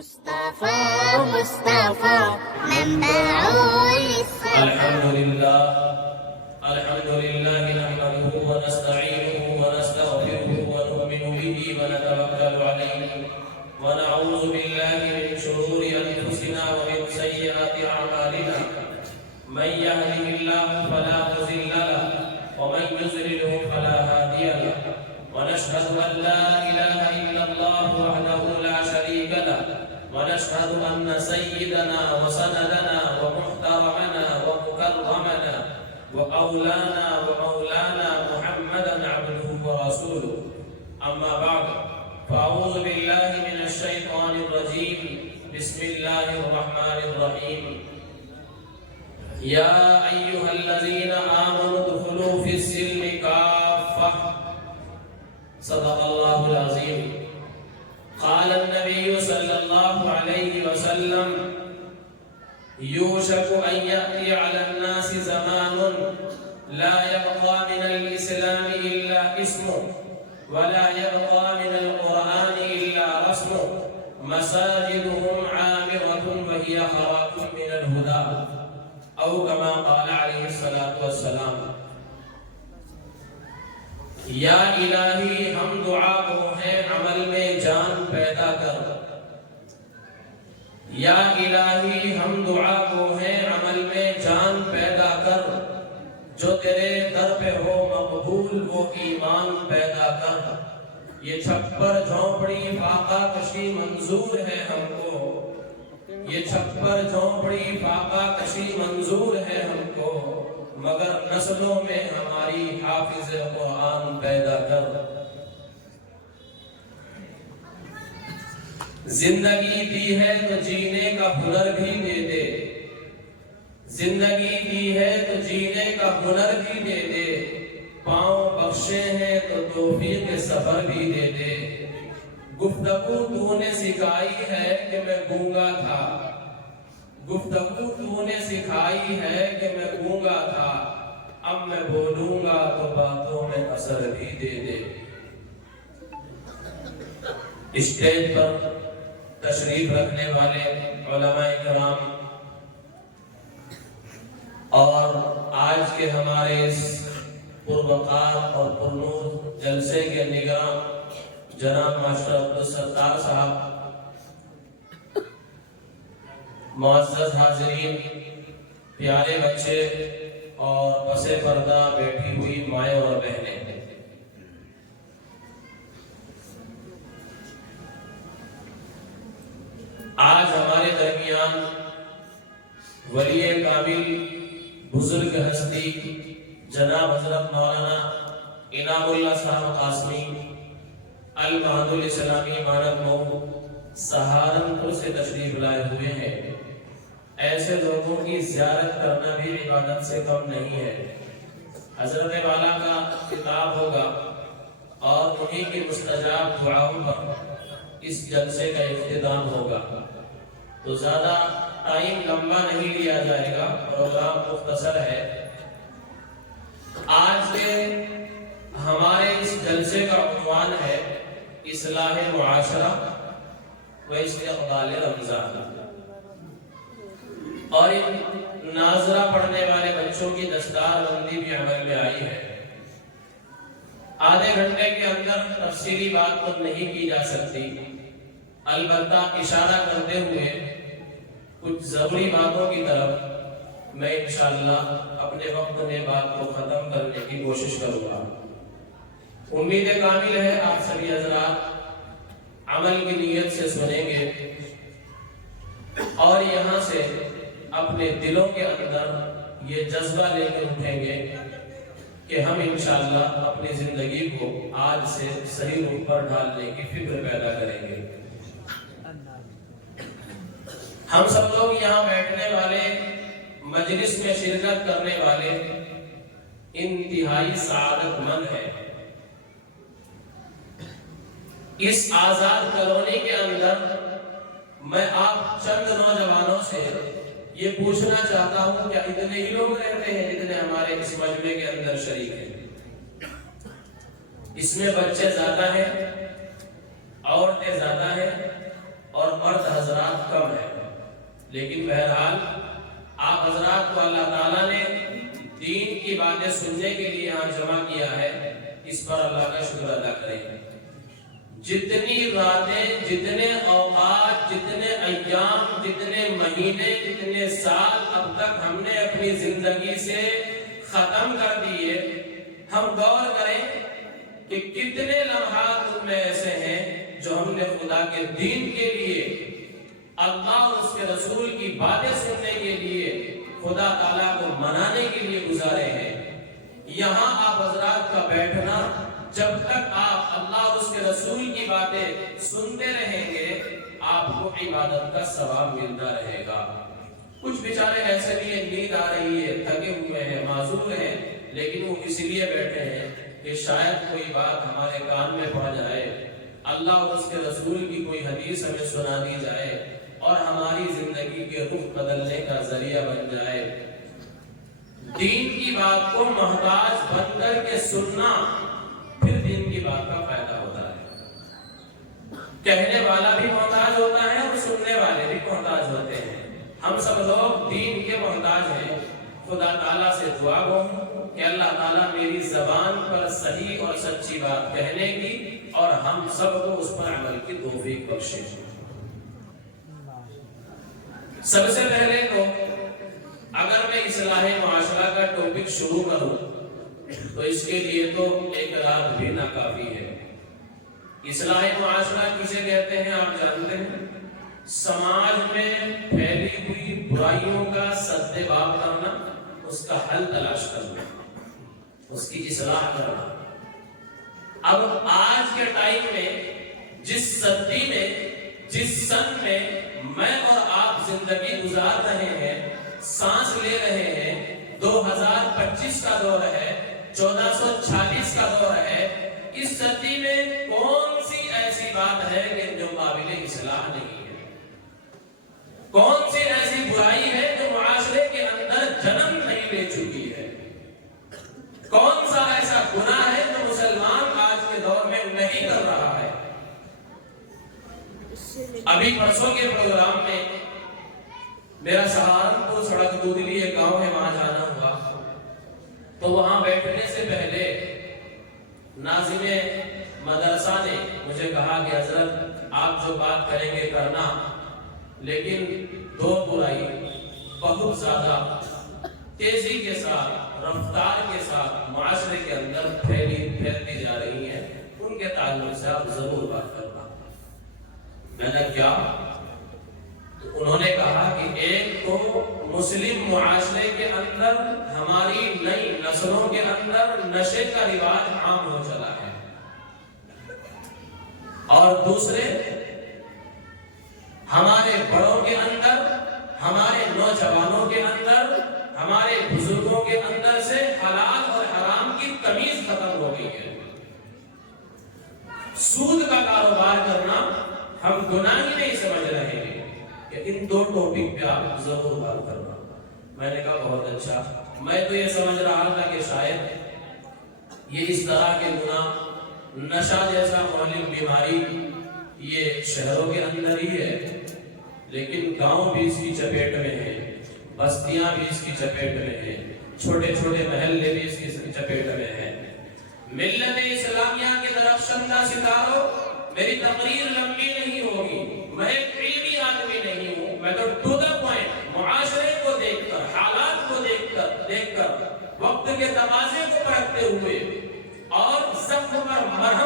مصطفى منبع للصفا. الحمد لله نحمده ونستعينه ونستغفره ونؤمن به ونتوكل عليه ونعوذ بالله من شرور أنفسنا ومن سيئات أعمالنا من يهده الله فلا مضل له ومن يضلله فلا هادي له ونشهد أن لا إله إلا الله وحده لا شريك له ونشهد أن سيدنا وسندنا ومحترمنا ومكرمنا وأولانا ومولانا محمدا عبده ورسوله. أما بعد فأعوذ بالله من الشيطان الرجيم. بسم الله الرحمن الرحيم. يا أيها الذين آمنوا ادخلوا في السلم كافة. صدق الله العظيم. قال النبي صلى الله عليه وسلم يوشك أن يأتي على الناس زمان لا يبقى من الإسلام إلا اسمه ولا يبقى من القرآن إلا رسمه مساجدهم عامرة وهي خراب من الهدى أو كما قال عليه الصلاة والسلام. یا الہی ہم دعا کو ہیں عمل میں جان پیدا کر. یا الہی ہم دعا کو ہیں عمل میں جان پیدا کر. جو تیرے در پہ ہو مقبول وہ ایمان پیدا کر. یہ چھپر جھونپڑی فاقہ کشی منظور ہے ہم کو. یہ چھپر جھونپڑی فاقہ کشی منظور ہے ہم کو مگر نسلوں میں ہماری حافظ قرآن پیدا کر. زندگی دی ہے تو جینے کا ہنر بھی دے دے. زندگی دی ہے تو جینے کا ہنر بھی دے دے. پاؤں بخشے ہیں تو توفیق سفر بھی دے دے. گفتگو تو نے سکھائی ہے کہ میں گونگا تھا. گفتگو تو نے سکھائی ہے کہ میں گونگا تھا. اب میں بولوں گا تو باتوں میں اثر بھی دے دے. اسٹیج پر تشریف رکھنے والے علماء کرام اور آج کے ہمارے اس پروقار اور پرنور جلسے کے نگراں جناب ماسٹر عبدالستار صاحب، معزز حاضرین، پیارے بچے اور پس پردہ بیٹھی ہوئی مائیں اور بہنیں، آج ہمارے درمیان ولی کامل بزرگ ہستی جناب حضرت مولانا انعام اللہ صاحب قاسمی المہد الاسلامی مانک مئو سہارنپور سے تشریف لائے ہوئے ہیں. ایسے لوگوں کی زیارت کرنا بھی عبادت سے کم نہیں ہے. حضرت والا کا خطاب ہوگا اور انہی کی مستجاب دعاؤں پر اس جلسے کا اختتام ہوگا. تو زیادہ ٹائم لمبا نہیں لیا جائے گا، پروگرام مختصر ہے. آج کے ہمارے اس جلسے کا عنوان ہے اصلاح معاشرہ و استقبال رمضان. اور ان ناظرہ پڑھنے والے بچوں کی دستار بندی بھی عمل میں آئی ہے. آدھے گھنٹے کے اندر تفصیلی بات تو نہیں کی جا سکتی، البتہ اشارہ کرتے ہوئے کچھ ضروری باتوں کی طرف میں انشاءاللہ اپنے وقت میں بات کو ختم کرنے کی کوشش کروں گا. امید کامل ہے آپ سبھی حضرات عمل کی نیت سے سنیں گے اور یہاں سے اپنے دلوں کے اندر یہ جذبہ لے کر اٹھیں گے کہ ہم انشاءاللہ اپنی زندگی کو آج سے صحیح روپ پر ڈھالنے کی فکر پیدا کریں گے. ہم سب لوگ یہاں بیٹھنے والے، مجلس میں شرکت کرنے والے انتہائی سعادت مند ہیں. اس آزاد کالونی کے اندر میں آپ چند نوجوانوں سے یہ پوچھنا چاہتا ہوں کیا اتنے ہی لوگ رہتے ہیں جتنے ہمارے اس مجمع کے اندر شریک ہیں؟ اس میں بچے زیادہ ہیں، عورتیں زیادہ ہیں اور مرد حضرات کم ہے، لیکن بہرحال آپ حضرات کو اللہ تعالیٰ نے دین کی باتیں سننے کے لیے یہاں جمع کیا ہے، اس پر اللہ کا شکر ادا کریں۔ جتنی راتیں، جتنے اوقات، جتنے ایام، جتنے مہینے، جتنے سال اب تک ہم نے اپنی زندگی سے ختم کر دیے، ہم غور کریں کہ کتنے لمحات ان میں ایسے ہیں جو ہم نے خدا کے دین کے لیے، اللہ اور اس کے رسول کی باتیں سننے کے لیے، خدا تعالیٰ کو منانے کے لیے گزارے ہیں۔ یہاں آپ حضرات کا بیٹھنا، جب تک آپ اللہ اور اس کے رسول کی باتیں سنتے رہیں گے، آپ کو عبادت کا ثواب ملتا رہے گا۔ کچھ بیچارے ایسے بھی ہیں، نیند آ رہی ہے، تھکے ہوئے ہیں، معذور ہیں، لیکن وہ اس لیے بیٹھے ہیں کہ شاید کوئی بات ہمارے کان میں پڑ جائے، اللہ اور اس کے رسول کی کوئی حدیث ہمیں سنا دی جائے اور ہماری زندگی کے رخ بدلنے کا ذریعہ بن جائے۔ دین کی بات کو محتاج بن کر کے سننا، پھر دین کی بات کا فائدہ ہوتا ہے۔ کہنے والا بھی محتاج ہوتا ہے اور سننے والے بھی محتاج ہوتے ہیں۔ ہم سب لوگ دین کے محتاج ہیں۔ خدا تعالیٰ سے دعا گو کہ اللہ تعالیٰ میری زبان پر صحیح اور سچی بات کہنے کی اور ہم سب کو اس پر عمل کی توفیق بخشے۔ سب سے پہلے تو اگر میں اصلاح معاشرہ کا ٹاپک شروع کروں تو اس کے لیے تو ایک رات بھی ناکافی ہے۔ اصلاح معاشرہ کسے کہتے ہیں آپ جانتے ہیں؟ سماج میں پھیلی ہوئی برائیوں کا سد باب کرنا، اس کا حل تلاش کرنا، اس کی اصلاح کرنا۔ اب آج کے ٹائم میں جس صدی میں، جس سن میں میں اور آپ زندگی گزار رہے ہیں، سانس لے رہے ہیں، 2025 کا دور ہے، 1440 کا دور ہے، اس صدی میں کون سی ایسی بات ہے کہ جو قابل اصلاح نہیں ہے؟ کون سی ایسی برائی ہے جو معاشرے کے اندر جنم نہیں لے چکی ہے؟ کون سا ایسا گناہ ہے جو مسلمان آج کے دور میں نہیں کر رہا ہے؟ ابھی پرسوں کے پروگرام میں میرا سہارنپور سڑک دودلی ایک گاؤں ہے، وہاں جانا ہوا تو وہاں بیٹھنے سے پہلے ناظم مدرسہ نے مجھے کہا کہ حضرت آپ جو بات کریں گے کرنا، لیکن دو برائی بہت زیادہ تیزی کے ساتھ، رفتار کے ساتھ معاشرے کے اندر پھیلتی جا رہی ہیں، ان کے تعلق سے آپ ضرور بات کرنا۔ میں نے کیا؟ تو انہوں نے کہا کہ ایک تو مسلم معاشرے کے اندر، ہماری نئی نسلوں کے اندر نشے کا رواج عام ہو چلا ہے، اور دوسرے ہمارے بڑوں کے اندر، ہمارے نوجوانوں کے اندر، ہمارے بزرگوں کے اندر سے حلال اور حرام کی تمیز ختم ہو گئی ہے۔ سود کا کاروبار کرنا ہم گناہ ہی نہیں سمجھ رہے ہیں کہ ان دو ٹاپک پہ آپ ضرور بات کرنا۔ میں نے کہا بہت اچھا، میں تو یہ سمجھ رہا تھا کہ شاید یہ اس طرح کے گناہ، نشہ جیسا مہلک بیماری یہ شہروں کے اندر ہی ہے، لیکن گاؤں بھی اس کی چپیٹ میں ہے، بستیاں بھی اس کی چپیٹ میں ہیں، چھوٹے چھوٹے محلے بھی اس کی چپیٹ میں ہیں۔ ملت اسلامیہ کے درخشندہ ستاروں، میری تقریر لمبی نہیں ہوگی، میں ایک علمی آدمی نہیں ہوں، میں تو ٹو دا پوائنٹ معاشرے کو دیکھ کر، حالات کو دیکھ کر وقت کے تقاضے کو پرکھتے ہوئے اور زخم پر مرہم